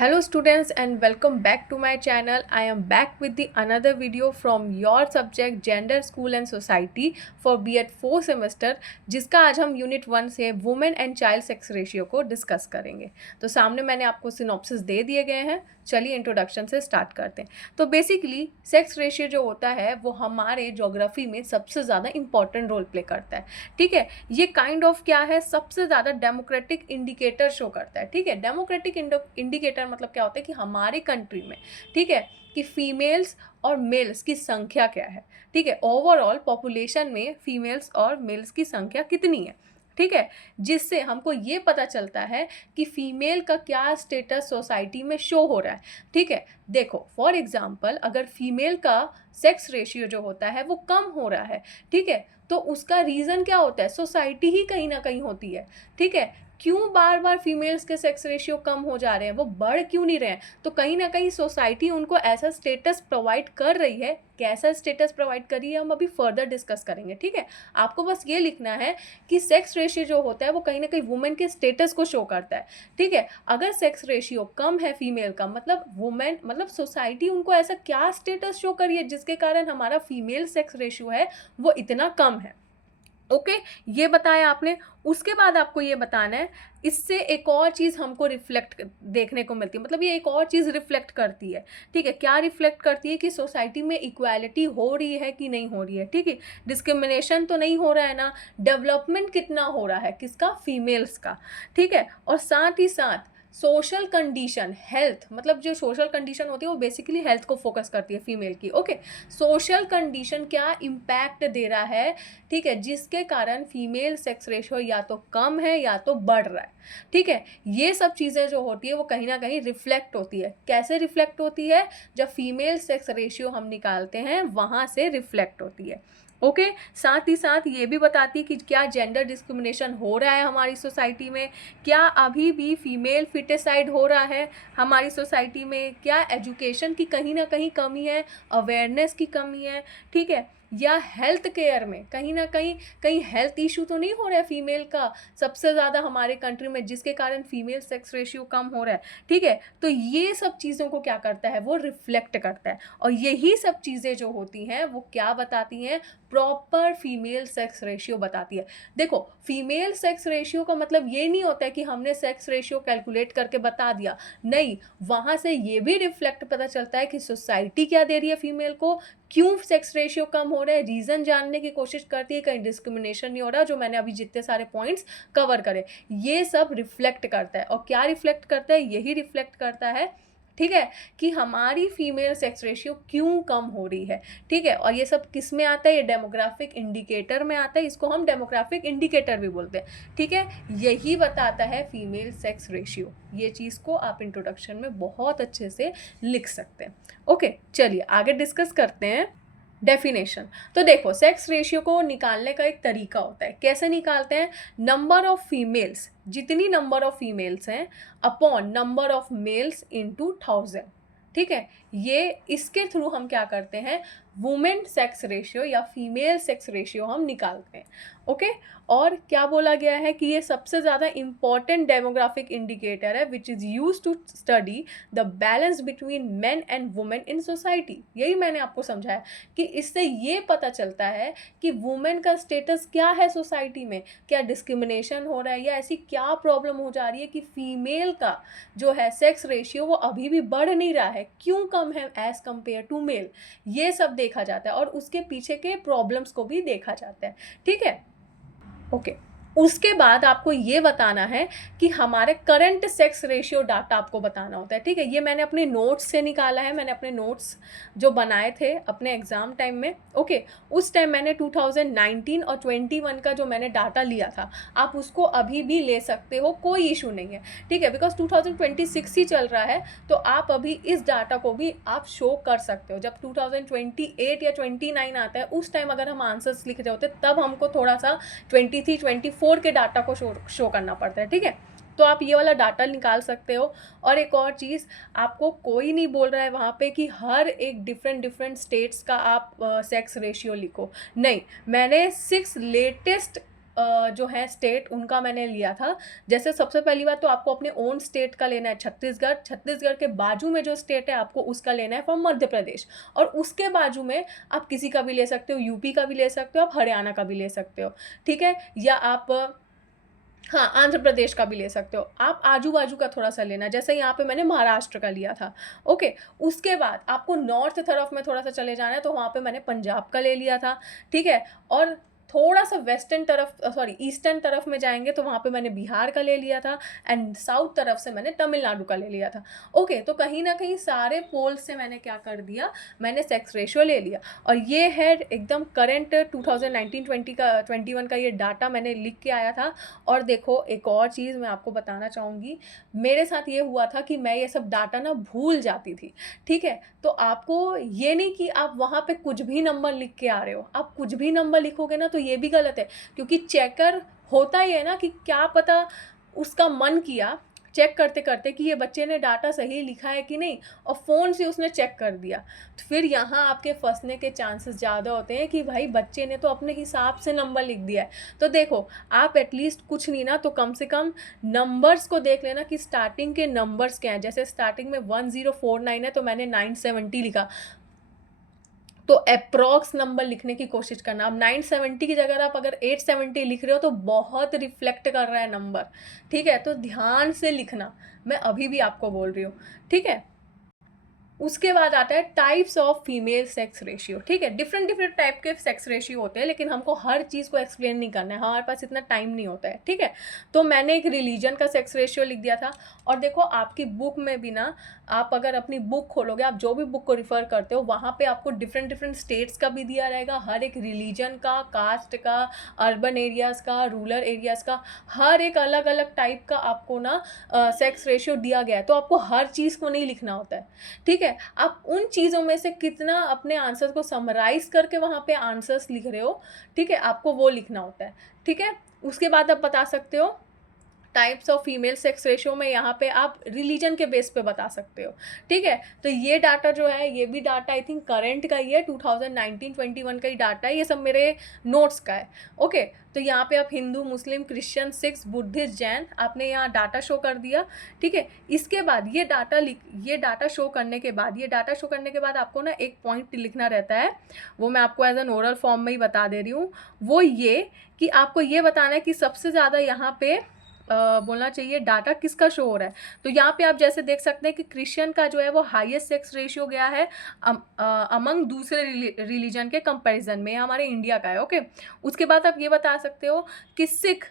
Hello students and welcome back to my channel. I am back with the another video from your subject Gender, School and Society for B.Ed 4 semester, जिसका आज हम unit 1 से women and child sex ratio को discuss करेंगे। तो सामने मैंने आपको सिनॉप्सिस दे दिए गए हैं। चलिए इंट्रोडक्शन से स्टार्ट करते हैं। तो बेसिकली सेक्स रेशियो जो होता है वो हमारे ज्योग्राफी में सबसे ज़्यादा इंपॉर्टेंट रोल प्ले करता है। ठीक है, ये काइंड ऑफ क्या है, सबसे ज़्यादा डेमोक्रेटिक इंडिकेटर शो करता है। ठीक है, डेमोक्रेटिक इंडिकेटर मतलब क्या होता है कि हमारी कंट्री में, ठीक है, कि फीमेल्स और मेल्स की संख्या क्या है। ठीक है, ओवरऑल पॉपुलेशन में फीमेल्स और मेल्स की संख्या कितनी है। ठीक है, जिससे हमको ये पता चलता है कि फीमेल का क्या स्टेटस सोसाइटी में शो हो रहा है। ठीक है, देखो फॉर एग्जांपल अगर फीमेल का सेक्स रेशियो जो होता है वो कम हो रहा है, ठीक है, तो उसका रीज़न क्या होता है, सोसाइटी ही कहीं ना कहीं होती है। ठीक है, क्यों बार बार फीमेल्स के सेक्स रेशियो कम हो जा रहे हैं, वो बढ़ क्यों नहीं रहे हैं, तो कहीं ना कहीं सोसाइटी उनको ऐसा स्टेटस प्रोवाइड कर रही है। कैसा स्टेटस प्रोवाइड कर रही है हम अभी फर्दर डिस्कस करेंगे। ठीक है, आपको बस ये लिखना है कि सेक्स रेशियो जो होता है वो कहीं ना कहीं वुमेन के स्टेटस को शो करता है। ठीक है, अगर सेक्स रेशियो कम है फीमेल का, मतलब वुमेन मतलब सोसाइटी उनको ऐसा क्या स्टेटस शो करी है जिसके कारण हमारा फीमेल सेक्स रेशियो है वो इतना कम है। ओके, ये बताया आपने। उसके बाद आपको ये बताना है, इससे एक और चीज़ हमको रिफ्लेक्ट देखने को मिलती है, मतलब ये एक और चीज़ रिफ्लेक्ट करती है। ठीक है, क्या रिफ्लेक्ट करती है कि सोसाइटी में इक्वालिटी हो रही है कि नहीं हो रही है। ठीक है, डिस्क्रिमिनेशन तो नहीं हो रहा है ना, डेवलपमेंट कितना हो रहा है, किसका, फीमेल्स का। ठीक है, और साथ ही साथ सोशल कंडीशन, हेल्थ, मतलब जो सोशल कंडीशन होती है वो बेसिकली हेल्थ को फोकस करती है फीमेल की। ओके, सोशल कंडीशन क्या इम्पैक्ट दे रहा है, ठीक है, जिसके कारण फीमेल सेक्स रेशियो या तो कम है या तो बढ़ रहा है। ठीक है, ये सब चीज़ें जो होती है वो कहीं ना कहीं रिफ्लेक्ट होती है। कैसे रिफ्लेक्ट होती है, जब फीमेल सेक्स रेशियो हम निकालते हैं वहाँ से रिफ्लेक्ट होती है। ओके, साथ ही साथ ये भी बताती कि क्या जेंडर डिस्क्रिमिनेशन हो रहा है हमारी सोसाइटी में, क्या अभी भी फीमेल फिटेसाइड हो रहा है हमारी सोसाइटी में, क्या एजुकेशन की कहीं ना कहीं कमी है, अवेयरनेस की कमी है। ठीक है, या हेल्थ केयर में कहीं ना कहीं हेल्थ इशू तो नहीं हो रहा है फीमेल का सबसे ज़्यादा हमारे कंट्री में, जिसके कारण फीमेल सेक्स रेशियो कम हो रहा है। ठीक है, तो ये सब चीज़ों को क्या करता है, वो रिफ्लेक्ट करता है। और यही सब चीज़ें जो होती हैं वो क्या बताती हैं, प्रॉपर फीमेल सेक्स रेशियो बताती है। देखो, फीमेल सेक्स रेशियो का मतलब ये नहीं होता है कि हमने सेक्स रेशियो कैलकुलेट करके बता दिया, नहीं, वहाँ से ये भी रिफ्लेक्ट पता चलता है कि सोसाइटी क्या दे रही है फीमेल को, क्यों सेक्स रेशियो कम हो रहा है, रीज़न जानने की कोशिश करती है, कहीं डिस्क्रिमिनेशन नहीं हो रहा, जो मैंने अभी जितने सारे पॉइंट्स कवर करे ये सब रिफ्लेक्ट करता है। और क्या रिफ्लेक्ट करता है, यही रिफ्लेक्ट करता है, ठीक है, कि हमारी फीमेल सेक्स रेशियो क्यों कम हो रही है। ठीक है, और ये सब किस में आता है, ये डेमोग्राफिक इंडिकेटर में आता है, इसको हम डेमोग्राफिक इंडिकेटर भी बोलते हैं। ठीक है, यही बताता है फीमेल सेक्स रेशियो। ये चीज़ को आप इंट्रोडक्शन में बहुत अच्छे से लिख सकते हैं। ओके, चलिए आगे डिस्कस करते हैं डेफिनेशन। तो देखो, सेक्स रेशियो को निकालने का एक तरीका होता है। कैसे निकालते हैं, नंबर ऑफ फीमेल्स, जितनी नंबर ऑफ फीमेल्स हैं upon number of males into 1000। ठीक है, ये इसके थ्रू हम क्या करते हैं, वुमेन सेक्स रेशियो या फीमेल सेक्स रेशियो हम निकालते हैं। ओके, और क्या बोला गया है कि ये सबसे ज़्यादा इंपॉर्टेंट डेमोग्राफिक इंडिकेटर है which is use to study the balance between men and women in society. यही मैंने आपको समझाया कि इससे ये पता चलता है कि वुमेन का स्टेटस क्या है सोसाइटी में, क्या डिस्क्रिमिनेशन हो रहा है या ऐसी क्या प्रॉब्लम हो जा रही है कि फीमेल का जो है सेक्स रेशियो वो अभी भी बढ़ नहीं रहा है, क्यों कम है एज कंपेयर टू मेल। ये सब देखा जाता है और उसके पीछे के प्रॉब्लम्स को भी देखा जाता है। ठीक है, ओके, उसके बाद आपको ये बताना है कि हमारे करंट सेक्स रेशियो डाटा आपको बताना होता है। ठीक है, ये मैंने अपने नोट्स से निकाला है, मैंने अपने नोट्स जो बनाए थे अपने एग्ज़ाम टाइम में। ओके, उस टाइम मैंने 2019 और 21 का जो मैंने डाटा लिया था, आप उसको अभी भी ले सकते हो, कोई इशू नहीं है। ठीक है, बिकॉज 2026 ही चल रहा है, तो आप अभी इस डाटा को भी आप शो कर सकते हो। जब 2028 या 29 आता है उस टाइम अगर हम आंसर्स लिख रहे होते तब हमको थोड़ा सा 23, 24 के डाटा को शो करना पड़ता है। ठीक है, तो आप ये वाला डाटा निकाल सकते हो। और एक और चीज़, आपको कोई नहीं बोल रहा है वहाँ पे कि हर एक डिफरेंट स्टेट्स का आप सेक्स रेशियो लिखो, नहीं, मैंने 6 लेटेस्ट जो है स्टेट उनका मैंने लिया था। जैसे सबसे पहली बात तो आपको अपने ओन स्टेट का लेना है छत्तीसगढ़, छत्तीसगढ़ के बाजू में जो स्टेट है आपको उसका लेना है फ्रॉम मध्य प्रदेश, और उसके बाजू में आप किसी का भी ले सकते हो, यूपी का भी ले सकते हो, आप हरियाणा का भी ले सकते हो, ठीक है, या आप हाँ, आंध्र प्रदेश का भी ले सकते हो। आप आजू-बाजू का थोड़ा-सा लेना, जैसे यहाँ पे मैंने महाराष्ट्र का लिया था, ओके। उसके बाद आपको नॉर्थ तरफ में थोड़ा-सा चले जाना है, तो वहाँ पे मैंने पंजाब का ले लिया था, ठीक है। और थोड़ा-सा वेस्टर्न तरफ सॉरी ईस्टर्न तरफ में जाएँगे तो वहाँ पे मैंने बिहार का ले लिया था, एंड साउथ तरफ से मैंने तमिलनाडु का ले लिया था, ओके। तो कहीं न कहीं सारे पोल्स से मैंने क्या कर दिया, मैंने सेक्स रेशियो ले लिया, और ये है एकदम करंट 2019-20 का 21 का ये डाटा मैंने लिख के आया था। और देखो एक और चीज़ मैं आपको बताना चाहूँगी, मेरे साथ ये हुआ था कि मैं ये सब डाटा ना भूल जाती थी, ठीक है? तो आपको ये नहीं कि आप वहाँ पे कुछ भी नंबर लिख के आ रहे हो, आप कुछ भी नंबर लिखोगे ना तो ये भी गलत है, क्योंकि चेकर होता ही है ना कि क्या पता उसका मन किया चेक करते-करते कि ये बच्चे ने डाटा सही लिखा है कि नहीं, और फ़ोन से उसने चेक कर दिया। तो फिर यहाँ आपके फँसने के चांसेस ज़्यादा होते हैं कि भाई बच्चे ने तो अपने हिसाब से नंबर लिख दिया है। तो देखो, आप एटलीस्ट कुछ नहीं ना तो कम से कम नंबर्स को देख लेना कि स्टार्टिंग के नंबर्स क्या हैं। जैसे स्टार्टिंग में 1049 है तो मैंने 970 लिखा। तो एप्रॉक्स नंबर लिखने की कोशिश करना। अब 970 की जगह आप अगर 870 लिख रहे हो तो बहुत रिफ्लेक्ट कर रहा है नंबर, ठीक है? तो ध्यान से लिखना, मैं अभी भी आपको बोल रही हूँ, ठीक है? उसके बाद आता है types of female sex ratio, ठीक है। डिफरेंट डिफरेंट टाइप के सेक्स रेशियो होते हैं, लेकिन हमको हर चीज़ को एक्सप्लेन नहीं करना है, हमारे पास इतना टाइम नहीं होता है, ठीक है। तो मैंने एक रिलीजन का सेक्स रेशियो लिख दिया था। और देखो आपकी बुक में भी ना, आप अगर अपनी बुक खोलोगे, आप जो भी बुक को रिफ़र करते हो वहाँ पे आपको डिफरेंट डिफरेंट स्टेट्स का भी दिया रहेगा, हर एक रिलीजन का, कास्ट का, अर्बन एरियाज़ का, रूरल एरियाज़ का, हर एक अलग अलग टाइप का आपको ना सेक्स रेशियो दिया गया है। तो आपको हर चीज़ को नहीं लिखना होता है, ठीक है। आप उन चीज़ों में से कितना अपने आंसर को समराइज करके वहाँ पे आंसर्स लिख रहे हो, ठीक है, आपको वो लिखना होता है, ठीक है। उसके बाद आप बता सकते हो types of female sex ratio में, यहाँ पे आप रिलीजन के बेस पे बता सकते हो, ठीक है। तो ये डाटा जो है, ये भी डाटा आई थिंक करंट का ही है, 2019-21 का ही डाटा है, ये सब मेरे नोट्स का है, ओके। तो यहाँ पे आप हिंदू, मुस्लिम, क्रिश्चियन, सिख्स, बुद्धिस्ट, जैन, आपने यहाँ डाटा शो कर दिया, ठीक है। इसके बाद ये डाटा शो करने के बाद, आपको ना एक पॉइंट लिखना रहता है, वो मैं आपको एज एन ओरल फॉर्म में ही बता दे रही हूँ। वो ये कि आपको ये बताना है कि सबसे ज़्यादा यहाँ पे बोलना चाहिए डाटा किसका शो हो रहा है। तो यहाँ पे आप जैसे देख सकते हैं कि क्रिश्चियन का जो है वो हाईएस्ट सेक्स रेशियो गया है अमंग दूसरे रिलीजन के कंपैरिजन में, हमारे इंडिया का है, ओके। उसके बाद आप ये बता सकते हो कि सिख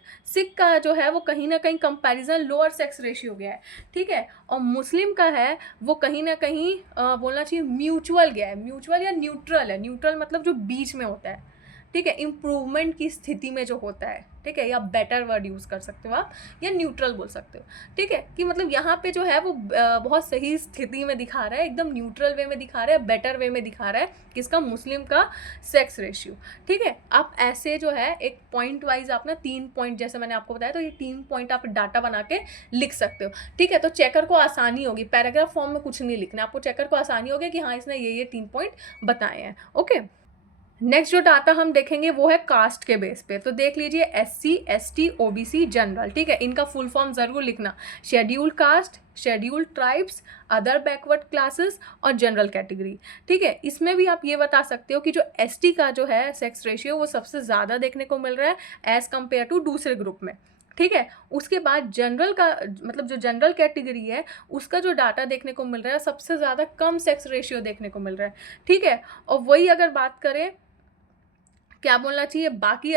का जो है वो कहीं ना कहीं कंपैरिजन लोअर सेक्स रेशियो गया है, ठीक है। और मुस्लिम का है वो कहीं ना कहीं बोलना चाहिए म्यूचुअल गया है, म्यूचुअल या न्यूट्रल है, न्यूट्रल मतलब जो बीच में होता है, ठीक है, इम्प्रूवमेंट की स्थिति में जो होता है, ठीक है, या बेटर वर्ड यूज़ कर सकते हो आप, या न्यूट्रल बोल सकते हो, ठीक है, कि मतलब यहाँ पे जो है वो बहुत सही स्थिति में दिखा रहा है, एकदम न्यूट्रल वे में दिखा रहा है, बेटर वे में दिखा रहा है किसका, मुस्लिम का सेक्स रेशियो, ठीक है। आप ऐसे जो है एक पॉइंट वाइज आप ना 3 पॉइंट, जैसे मैंने आपको बताया, तो ये 3 पॉइंट आप डाटा बना के लिख सकते हो, ठीक है। तो चेकर को आसानी होगी, पैराग्राफ फॉर्म में कुछ नहीं लिखना, आपको चेकर को आसानी होगी कि हाँ इसने ये 3 पॉइंट बताए हैं, ओके। नेक्स्ट जो डाटा हम देखेंगे वो है कास्ट के बेस पे। तो देख लीजिए SC ST OBC जनरल, ठीक है, इनका फुल फॉर्म ज़रूर लिखना, scheduled caste, scheduled tribes, other backward classes और जनरल कैटेगरी, ठीक है। इसमें भी आप ये बता सकते हो कि जो ST का जो है सेक्स रेशियो वो सबसे ज़्यादा देखने को मिल रहा है एज़ कम्पेयर टू दूसरे ग्रुप में, ठीक है। उसके बाद जनरल का मतलब जो जनरल कैटेगरी है उसका जो डाटा देखने को मिल रहा है सबसे ज़्यादा कम सेक्स रेशियो देखने को मिल रहा है, ठीक है। और वही अगर बात करें क्या बोलना चाहिए बाकी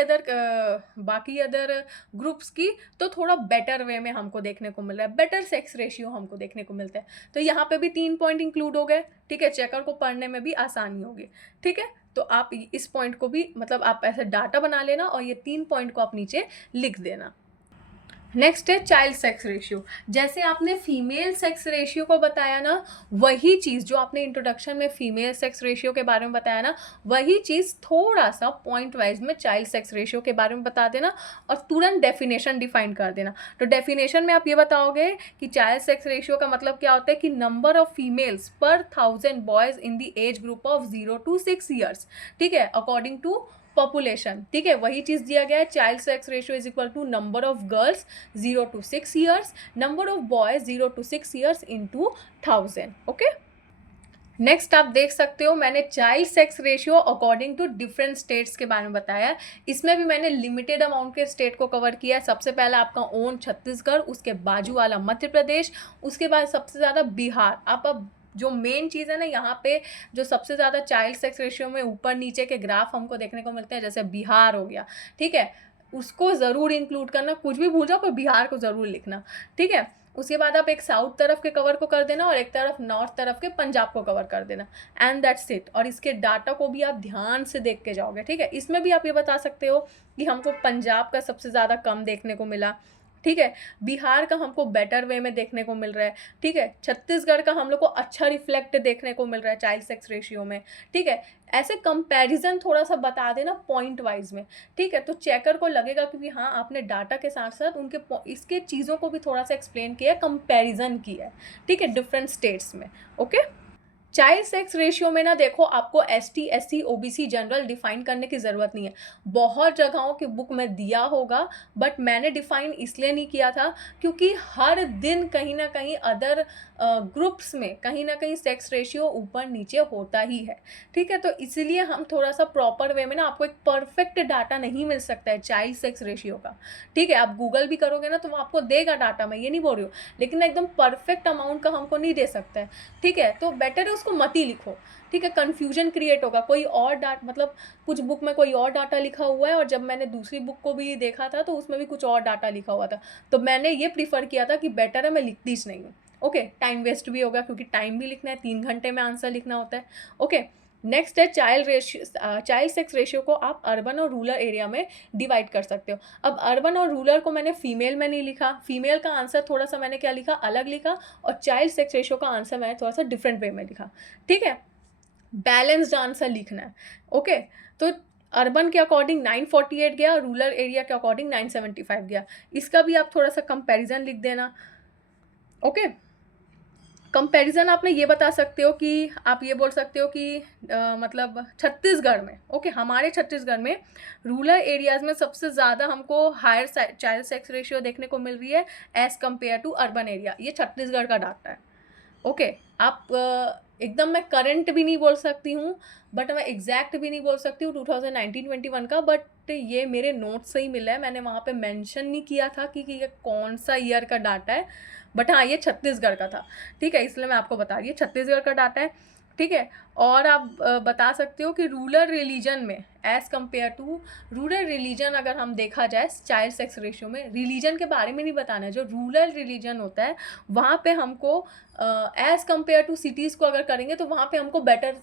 अदर ग्रुप्स की, तो थोड़ा बेटर वे में हमको देखने को मिल रहा है, बेटर सेक्स रेशियो हमको देखने को मिलता है। तो यहाँ पे भी 3 पॉइंट इंक्लूड हो गए, ठीक है, चेकर को पढ़ने में भी आसानी होगी, ठीक है। तो आप इस पॉइंट को भी मतलब आप ऐसे डाटा बना लेना और ये 3 पॉइंट को आप नीचे लिख देना। नेक्स्ट है चाइल्ड सेक्स रेशियो। जैसे आपने फीमेल सेक्स रेशियो को बताया ना, वही चीज़ जो आपने इंट्रोडक्शन में फीमेल सेक्स रेशियो के बारे में बताया ना, वही चीज़ थोड़ा सा पॉइंट वाइज में चाइल्ड सेक्स रेशियो के बारे में बता देना और तुरंत डेफिनेशन डिफाइन कर देना। तो डेफिनेशन में आप ये बताओगे कि चाइल्ड सेक्स रेशियो का मतलब क्या होता है कि नंबर ऑफ फीमेल्स पर 1000 boys in the age group of 0 to 6 years, ठीक है, अकॉर्डिंग टू पॉपुलेशन, ठीक है, वही चीज़ दिया गया है। Child sex ratio is equal to number of girls 0 to 6 years, number of boys 0 to 6 years into 1000। Okay, next आप देख सकते हो मैंने child sex ratio according to different states के बारे में बताया। इसमें भी मैंने लिमिटेड अमाउंट के स्टेट को कवर किया है। सबसे पहला आपका ओन छत्तीसगढ़, उसके बाजू वाला मध्य प्रदेश, उसके बाद सबसे ज़्यादा बिहार। आप अब जो मेन चीज़ है ना, यहाँ पे जो सबसे ज़्यादा चाइल्ड सेक्स रेशियो में ऊपर नीचे के ग्राफ हमको देखने को मिलते हैं, जैसे बिहार हो गया, ठीक है, उसको ज़रूर इंक्लूड करना। कुछ भी भूल जाओ पर बिहार को ज़रूर लिखना, ठीक है। उसके बाद आप एक साउथ तरफ के कवर को कर देना और एक तरफ नॉर्थ तरफ के पंजाब को कवर कर देना, एंड दैट्स इट। और इसके डाटा को भी आप ध्यान से देख के जाओगे, ठीक है। इसमें भी आप ये बता सकते हो कि हमको पंजाब का सबसे ज़्यादा कम देखने को मिला, ठीक है, बिहार का हमको बेटर वे में देखने को मिल रहा है, ठीक है, छत्तीसगढ़ का हम लोग को अच्छा रिफ्लेक्ट देखने को मिल रहा है चाइल्ड सेक्स रेशियो में, ठीक है। ऐसे कंपैरिजन थोड़ा सा बता देना पॉइंट वाइज में, ठीक है, तो चेकर को लगेगा कि हाँ आपने डाटा के साथ साथ उनके इसके चीज़ों को भी थोड़ा सा एक्सप्लेन किया है, कंपैरिजन किया है, ठीक है, डिफरेंट स्टेट्स में। ओके, चाइल्ड सेक्स रेशियो में ना देखो, आपको ST SC OBC general define करने की ज़रूरत नहीं है। बहुत जगहों की बुक में दिया होगा, बट मैंने डिफाइन इसलिए नहीं किया था क्योंकि हर दिन कहीं ना कहीं अदर ग्रुप्स में कहीं ना कहीं सेक्स रेशियो ऊपर नीचे होता ही है, ठीक है। तो इसलिए हम थोड़ा सा प्रॉपर वे में ना, आपको एक परफेक्ट डाटा नहीं मिल सकता है चाइल्ड सेक्स रेशियो का, ठीक है। आप गूगल भी करोगे ना तो वो आपको देगा डाटा, मैं ये नहीं बोल रही हूँ, लेकिन एकदम परफेक्ट अमाउंट का हमको नहीं दे सकता है, ठीक है। तो बेटर है उसको मत ही लिखो, ठीक है, कन्फ्यूजन क्रिएट होगा। कोई और डाटा, मतलब कुछ बुक में कोई और डाटा लिखा हुआ है और जब मैंने दूसरी बुक को भी देखा था तो उसमें भी कुछ और डाटा लिखा हुआ था, तो मैंने ये प्रीफर किया था कि बेटर है मैं लिखती ही नहीं हूँ। ओके, टाइम वेस्ट भी होगा क्योंकि टाइम भी लिखना है, 3 घंटे में आंसर लिखना होता है। ओके, नेक्स्ट है चाइल्ड सेक्स रेशियो को आप अर्बन और रूरल एरिया में डिवाइड कर सकते हो। अब अर्बन और रूरल को मैंने फीमेल में नहीं लिखा, फीमेल का आंसर थोड़ा सा मैंने क्या लिखा, अलग लिखा, और चाइल्ड सेक्स रेशियो का आंसर मैंने थोड़ा सा डिफरेंट वे में लिखा, ठीक है। बैलेंस्ड आंसर लिखना है। ओके, तो अर्बन के अकॉर्डिंग 948 गया, रूरल एरिया के अकॉर्डिंग 975 गया। इसका भी आप थोड़ा सा कंपैरिजन लिख देना। ओके, कंपैरिजन आपने ये बता सकते हो कि आप ये बोल सकते हो कि मतलब छत्तीसगढ़ में, ओके, हमारे छत्तीसगढ़ में रूरल एरियाज़ में सबसे ज़्यादा हमको हायर चाइल्ड सेक्स रेशियो देखने को मिल रही है as compare to urban area. ये छत्तीसगढ़ का डाटा है। ओके, आप एकदम मैं करंट भी नहीं बोल सकती हूँ, बट मैं एग्जैक्ट भी नहीं बोल सकती हूँ 2019-21 का, बट ये मेरे नोट से ही मिला है। मैंने वहाँ पे मेंशन नहीं किया था कि ये कौन सा ईयर का डाटा है, बट हाँ ये छत्तीसगढ़ का था, ठीक है, इसलिए मैं आपको बता रही हूँ छत्तीसगढ़ का डाटा है, ठीक है। और आप बता सकते हो कि रूरल रिलीजन में as compare to rural religion, अगर हम देखा जाए चाइल्ड सेक्स रेशियो में, रिलीजन के बारे में नहीं बताना है, जो रूरल रिलीजन होता है वहाँ पे हमको एज़ कम्पेयर टू सिटीज़ को अगर करेंगे तो वहाँ पे हमको बेटर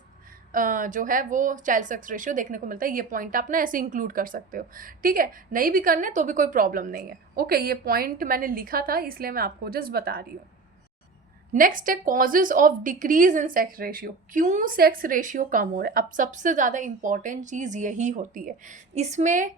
जो है वो चाइल्ड सेक्स रेशियो देखने को मिलता है। ये पॉइंट आप ना ऐसे इंक्लूड कर सकते हो, ठीक है। नहीं भी करना है तो भी कोई प्रॉब्लम नहीं है। ओके, ये पॉइंट मैंने लिखा था इसलिए मैं आपको जस्ट बता रही हूँ। नेक्स्ट है causes of decrease in sex ratio. क्यों सेक्स रेशियो कम हो रहा है? अब सबसे ज़्यादा इम्पॉर्टेंट चीज़ यही होती है। इसमें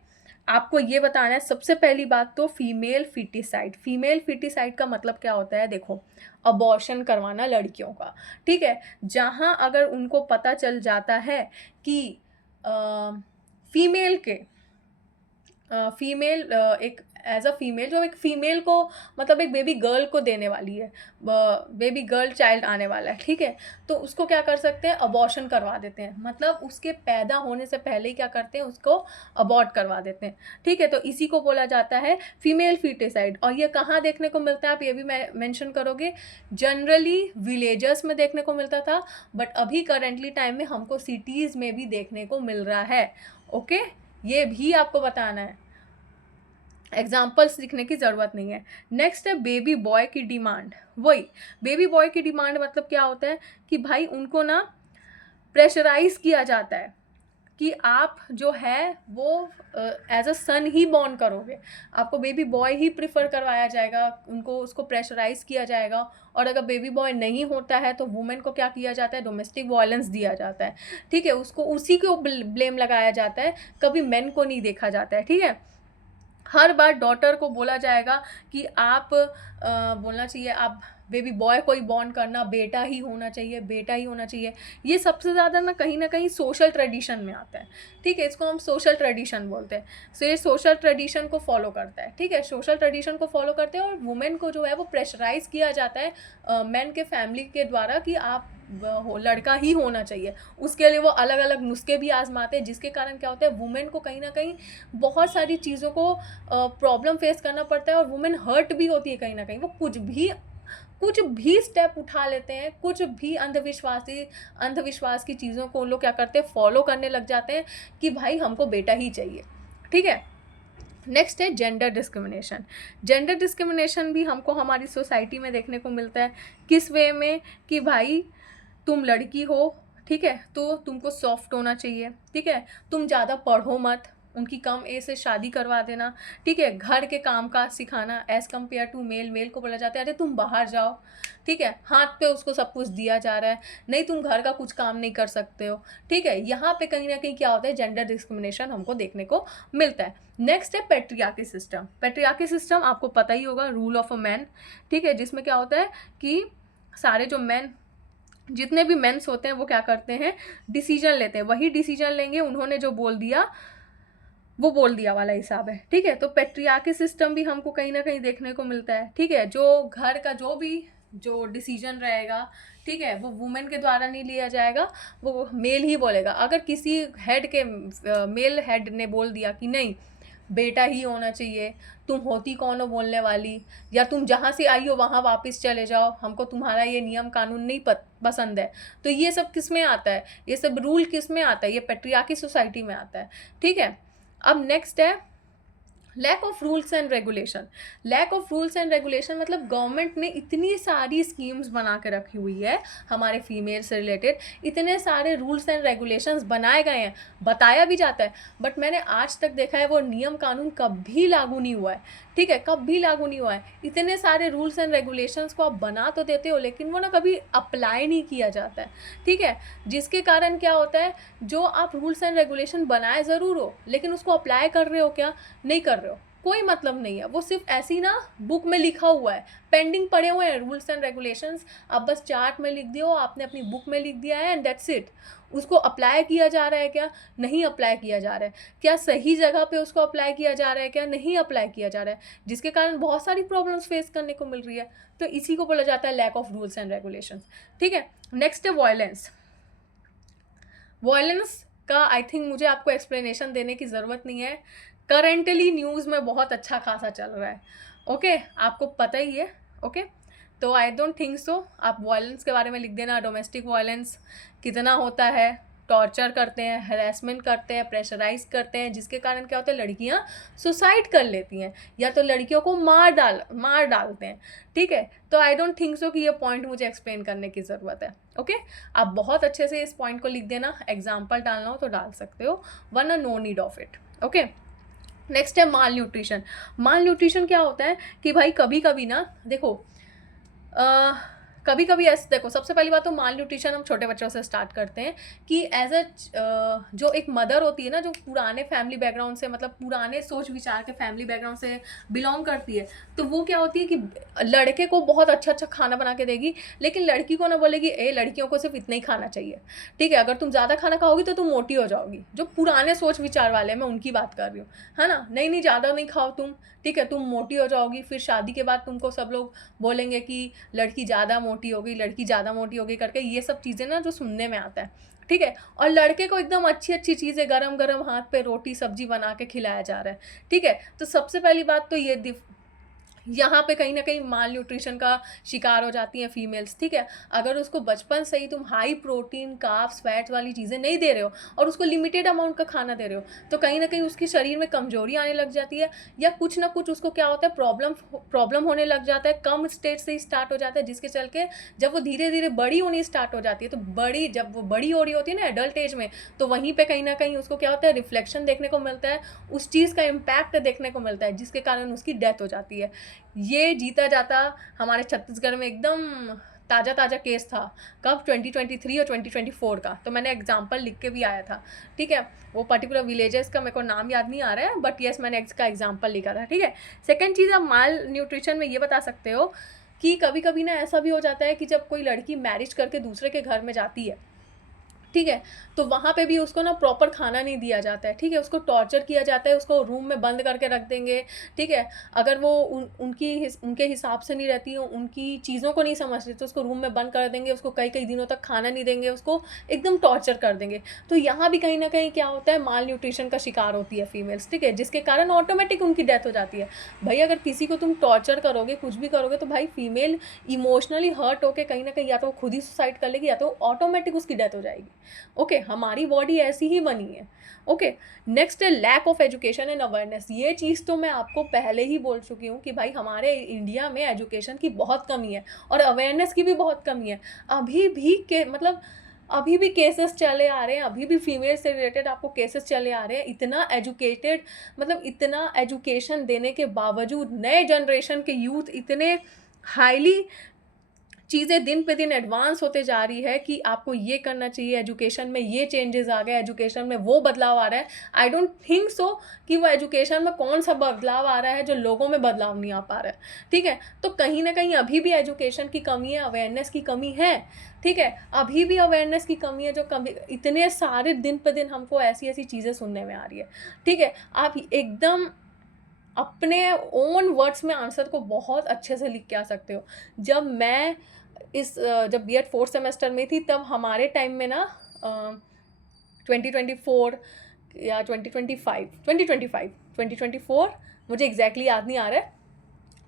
आपको ये बताना है सबसे पहली बात तो फीमेल फिटिसाइड। फीमेल फिटिसाइड का मतलब क्या होता है? देखो, अबॉर्शन करवाना लड़कियों का, ठीक है। जहाँ अगर उनको पता चल जाता है कि फीमेल के फीमेल एक एज अ फीमेल, जो एक फीमेल को मतलब एक बेबी गर्ल को देने वाली है, बेबी गर्ल चाइल्ड आने वाला है, ठीक है, तो उसको क्या कर सकते हैं? अबॉर्शन करवा देते हैं। मतलब उसके पैदा होने से पहले ही क्या करते हैं? उसको अबॉर्ट करवा देते हैं, ठीक है। तो इसी को बोला जाता है फीमेल फिटिसाइड। और ये कहाँ देखने को मिलता है? आप ये भी मेंशन करोगे। जनरली विलेजेस में देखने को मिलता था, बट अभी करेंटली टाइम में हमको सिटीज़ में भी देखने को मिल रहा है। ओके, ये भी आपको बताना है, एग्जाम्पल्स लिखने की ज़रूरत नहीं है। नेक्स्ट है बेबी बॉय की डिमांड। वही बेबी बॉय की डिमांड मतलब क्या होता है कि भाई उनको ना प्रेशराइज किया जाता है कि आप जो है वो as a sun he born करोगे, आपको बेबी बॉय ही प्रिफर करवाया जाएगा, उनको उसको प्रेशराइज किया जाएगा। और अगर बेबी बॉय नहीं होता है तो वुमेन को क्या किया जाता है? डोमेस्टिक वायलेंस दिया जाता है, ठीक है। उसको उसी को ब्लेम लगाया जाता है, कभी मेन को नहीं देखा जाता है, ठीक है। हर बार डॉटर को बोला जाएगा कि आप बोलना चाहिए आप बेबी बॉय को ही बॉर्न करना, बेटा ही होना चाहिए, बेटा ही होना चाहिए, ये सबसे ज़्यादा ना कहीं सोशल ट्रेडिशन में आता है, ठीक है, इसको हम सोशल ट्रेडिशन बोलते हैं। सो ये सोशल ट्रेडिशन को फॉलो करता है, ठीक है, सोशल ट्रेडिशन को फॉलो करते हैं और वुमेन को जो है वो प्रेशराइज किया जाता है मेन के फैमिली के द्वारा कि आप लड़का ही होना चाहिए। उसके लिए वो अलग अलग नुस्खे भी आजमाते हैं, जिसके कारण क्या होता है, वुमेन को कहीं ना कहीं बहुत सारी चीज़ों को प्रॉब्लम फेस करना पड़ता है और वुमेन हर्ट भी होती है कहीं ना कहीं। वो कुछ भी स्टेप उठा लेते हैं, कुछ भी अंधविश्वास की चीज़ों को लोग क्या करते हैं, फॉलो करने लग जाते हैं कि भाई हमको बेटा ही चाहिए, ठीक है। नेक्स्ट है जेंडर डिस्क्रिमिनेशन। जेंडर डिस्क्रिमिनेशन भी हमको हमारी सोसाइटी में देखने को मिलता है। किस वे में कि भाई तुम लड़की हो, ठीक है, तो तुमको सॉफ्ट होना चाहिए, ठीक है, तुम ज़्यादा पढ़ो मत, उनकी कम एज से शादी करवा देना, ठीक है, घर के काम काज सिखाना एज़ कम्पेयर टू मेल को बोला जाता है अरे तुम बाहर जाओ, ठीक है, हाथ पे उसको सब कुछ दिया जा रहा है, नहीं तुम घर का कुछ काम नहीं कर सकते हो, ठीक है। यहाँ पे कहीं ना कहीं क्या होता है, जेंडर डिस्क्रिमिनेशन हमको देखने को मिलता है। नेक्स्ट है पेट्रियार्की सिस्टम। पेट्रियार्की सिस्टम आपको पता ही होगा, रूल ऑफ अ मैन, ठीक है, जिसमें क्या होता है कि सारे जो मैन, जितने भी मेंस होते हैं वो क्या करते हैं, डिसीजन लेते हैं, वही डिसीजन लेंगे, उन्होंने जो बोल दिया वो बोल दिया वाला हिसाब है, ठीक है। तो पेट्रियार्की सिस्टम भी हमको कहीं ना कहीं देखने को मिलता है, ठीक है। जो घर का जो डिसीजन रहेगा, ठीक है, वो वुमेन के द्वारा नहीं लिया जाएगा, वो मेल ही बोलेगा। अगर किसी हेड के मेल हेड ने बोल दिया कि नहीं बेटा ही होना चाहिए, तुम होती कौन हो बोलने वाली, या तुम जहाँ से आई हो वहाँ वापस चले जाओ, हमको तुम्हारा ये नियम कानून नहीं पसंद है, तो ये सब किस में आता है, ये सब रूल किस में आता है, ये पेट्रियार्की सोसाइटी में आता है, ठीक है। अब नेक्स्ट है lack of rules and regulation. Lack of rules and regulation मतलब गवर्नमेंट ने इतनी सारी स्कीम्स बना के रखी हुई है हमारे फीमेल से रिलेटेड, इतने सारे रूल्स एंड रेगुलेशंस बनाए गए हैं, बताया भी जाता है, बट मैंने आज तक देखा है वो नियम कानून कभी लागू नहीं हुआ है, ठीक है, कभी लागू नहीं हुआ है। इतने सारे रूल्स एंड रेगुलेशंस को आप बना तो देते हो, लेकिन वो ना कभी अप्लाई नहीं किया जाता है, ठीक है, जिसके कारण क्या होता है, जो आप रूल्स एंड रेगुलेशन बनाए ज़रूर हो, लेकिन उसको अप्लाई कर रहे हो क्या, नहीं कर रहे हो, कोई मतलब नहीं है, वो सिर्फ ऐसी ना बुक में लिखा हुआ है, पेंडिंग पड़े हुए हैं रूल्स एंड रेगुलेशंस, आप बस चार्ट में लिख दियो, आपने अपनी बुक में लिख दिया है एंड दैट्स इट। उसको अप्लाई किया जा रहा है क्या, नहीं अप्लाई किया जा रहा है, क्या सही जगह पे उसको अप्लाई किया जा रहा है क्या, नहीं अप्लाई किया जा रहा है, जिसके कारण बहुत सारी प्रॉब्लम्स फेस करने को मिल रही है। तो इसी को बोला जाता है lack of rules and regulations, ठीक है। नेक्स्ट है वायलेंस। वायलेंस का आई थिंक मुझे आपको एक्सप्लेनेशन देने की ज़रूरत नहीं है, करेंटली न्यूज़ में बहुत अच्छा खासा चल रहा है, ओके, आपको पता ही है, ओके। तो आई डोंट थिंक सो, आप वायलेंस के बारे में लिख देना, डोमेस्टिक वायलेंस कितना होता है, टॉर्चर करते हैं, हैरेसमेंट करते हैं, प्रेशराइज करते हैं, जिसके कारण क्या होता है, लड़कियां सुसाइड कर लेती हैं या तो लड़कियों को मार डालते हैं, ठीक है। तो आई डोंट थिंक सो कि ये पॉइंट मुझे एक्सप्लेन करने की ज़रूरत है, ओके। आप बहुत अच्छे से इस पॉइंट को लिख देना, एग्जाम्पल डालना हो तो डाल सकते हो, वरना no need of it, okay. Next है माल न्यूट्रिशन। माल न्यूट्रिशन क्या होता है कि भाई कभी कभी ना देखो, कभी कभी ऐसे देखो, सबसे पहली बात तो माल न्यूट्रिशन हम छोटे बच्चों से स्टार्ट करते हैं कि एज अ जो एक मदर होती है ना, जो पुराने फैमिली बैकग्राउंड से, मतलब पुराने सोच विचार के फैमिली बैकग्राउंड से बिलोंग करती है, तो वो क्या होती है कि लड़के को बहुत अच्छा अच्छा खाना बना के देगी, लेकिन लड़की को ना बोलेगी ए लड़कियों को सिर्फ इतना ही खाना चाहिए, ठीक है, अगर तुम ज़्यादा खाना खाओगी तो तुम मोटी हो जाओगी। जो पुराने सोच विचार वाले हैं, मैं उनकी बात कर रही हूँ, है ना, नहीं नहीं ज़्यादा नहीं खाओ तुम, ठीक है, तुम मोटी हो जाओगी, फिर शादी के बाद तुमको सब लोग बोलेंगे कि लड़की ज़्यादा मोटी होगी, लड़की ज़्यादा मोटी होगी करके, ये सब चीज़ें ना जो सुनने में आता है, ठीक है। और लड़के को एकदम अच्छी अच्छी चीज़ें गरम गरम हाथ पे रोटी सब्जी बना के खिलाया जा रहा है, ठीक है। तो सबसे पहली बात तो ये यहाँ पे कहीं ना कहीं माल न्यूट्रिशन का शिकार हो जाती हैं फीमेल्स, ठीक है। अगर उसको बचपन से ही तुम हाई प्रोटीन कार्ब्स फैट्स वाली चीज़ें नहीं दे रहे हो और उसको लिमिटेड अमाउंट का खाना दे रहे हो, तो कहीं ना कहीं उसके शरीर में कमजोरी आने लग जाती है, या कुछ ना कुछ उसको क्या होता है, प्रॉब्लम होने लग जाता है, कम स्टेज से ही स्टार्ट हो जाता है, जिसके चल के जब वो धीरे धीरे बड़ी होनी स्टार्ट हो जाती है, तो जब वो बड़ी हो रही होती है ना एडल्ट एज में, तो वहीं पर कहीं ना कहीं उसको क्या होता है, रिफ्लेक्शन देखने को मिलता है, उस चीज़ का इम्पैक्ट देखने को मिलता है, जिसके कारण उसकी डेथ हो जाती है। ये जीता जाता हमारे छत्तीसगढ़ में एकदम ताज़ा केस था, कब 2023 और 2024 का, तो मैंने एग्जांपल लिख के भी आया था, ठीक है। वो पर्टिकुलर विलेजेस का मेरे को नाम याद नहीं आ रहा है, बट यस मैंने इसका एग्जांपल लिखा था, ठीक है। सेकंड चीज़, आप माल न्यूट्रिशन में ये बता सकते हो कि कभी कभी ना ऐसा भी हो जाता है कि जब कोई लड़की मैरिज करके दूसरे के घर में जाती है, ठीक है, तो वहाँ पे भी उसको ना प्रॉपर खाना नहीं दिया जाता है, ठीक है, उसको टॉर्चर किया जाता है, उसको रूम में बंद करके रख देंगे, ठीक है, अगर वो उनके हिसाब से नहीं रहती, उनकी चीज़ों को नहीं समझती तो उसको रूम में बंद कर देंगे, उसको कई कई दिनों तक खाना नहीं देंगे, उसको एकदम टॉर्चर कर देंगे। तो यहाँ भी कहीं ना कहीं क्या होता है, माल न्यूट्रिशन का शिकार होती है फीमेल्स, ठीक है, जिसके कारण ऑटोमेटिक उनकी डेथ हो जाती है। भाई अगर किसी को तुम टॉर्चर करोगे, कुछ भी करोगे, तो भाई फीमेल इमोशनली हर्ट होकर कहीं ना कहीं या तो वो खुद ही सुसाइड कर लेगी या तो ऑटोमेटिक उसकी डेथ हो जाएगी। ओके, हमारी बॉडी ऐसी ही बनी है। ओके, नेक्स्ट है lack of education and awareness. ये चीज़ तो मैं आपको पहले ही बोल चुकी हूँ कि भाई हमारे इंडिया में एजुकेशन की बहुत कमी है और अवेयरनेस की भी बहुत कमी है। अभी भी के मतलब अभी भी केसेस चले आ रहे हैं, अभी भी फीमेल से रिलेटेड आपको केसेस चले आ रहे हैं। इतना एजुकेटेड, मतलब इतना एजुकेशन देने के बावजूद नए जनरेशन के यूथ इतने हाईली चीज़ें दिन पे दिन एडवांस होते जा रही है कि आपको ये करना चाहिए, एजुकेशन में ये चेंजेस आ गए, एजुकेशन में वो बदलाव आ रहा है। आई डोंट थिंक सो कि वो एजुकेशन में कौन सा बदलाव आ रहा है जो लोगों में बदलाव नहीं आ पा रहा है, ठीक है। तो कहीं ना कहीं अभी भी एजुकेशन की कमी है, अवेयरनेस की कमी है, ठीक है, अभी भी अवेयरनेस की कमी है। जो कमी, इतने सारे दिन पे दिन हमको ऐसी ऐसी चीज़ें सुनने में आ रही है, ठीक है। आप एकदम अपने ओन वर्ड्स में आंसर को बहुत अच्छे से लिख के आ सकते हो। जब बी एड फोर्थ सेमेस्टर में थी, तब हमारे टाइम में ना 2024 या 2024, मुझे एग्जैक्टली याद नहीं आ रहा है,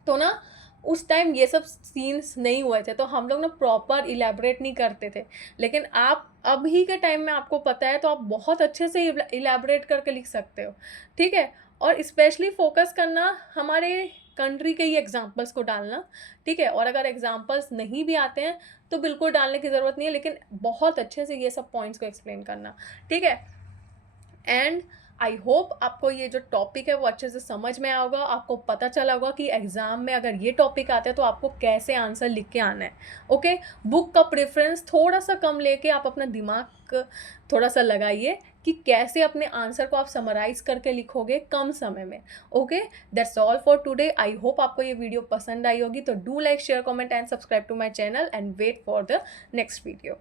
तो ना उस टाइम ये सब सीन्स नहीं हुए थे, तो हम लोग ना प्रॉपर इलेबरेट नहीं करते थे। लेकिन आप अभी के टाइम में आपको पता है तो आप बहुत अच्छे से इलेबरेट करके लिख सकते हो, ठीक है। और स्पेशली फोकस करना हमारे कंट्री के ही एग्जाम्पल्स को डालना, ठीक है। और अगर एग्जाम्पल्स नहीं भी आते हैं तो बिल्कुल डालने की ज़रूरत नहीं है, लेकिन बहुत अच्छे से ये सब पॉइंट्स को एक्सप्लेन करना, ठीक है। एंड आई होप आपको ये जो टॉपिक है वो अच्छे से समझ में आया होगा, आपको पता चला होगा कि एग्ज़ाम में अगर ये टॉपिक आता है तो आपको कैसे आंसर लिख के आना है। ओके, बुक का प्रेफरेंस थोड़ा सा कम लेके आप अपना दिमाग थोड़ा सा लगाइए कि कैसे अपने आंसर को आप समराइज करके लिखोगे कम समय में। Okay, that's all for today. I hope आपको ये वीडियो पसंद आई होगी, तो do like, share, comment and subscribe to my channel and wait for the next video.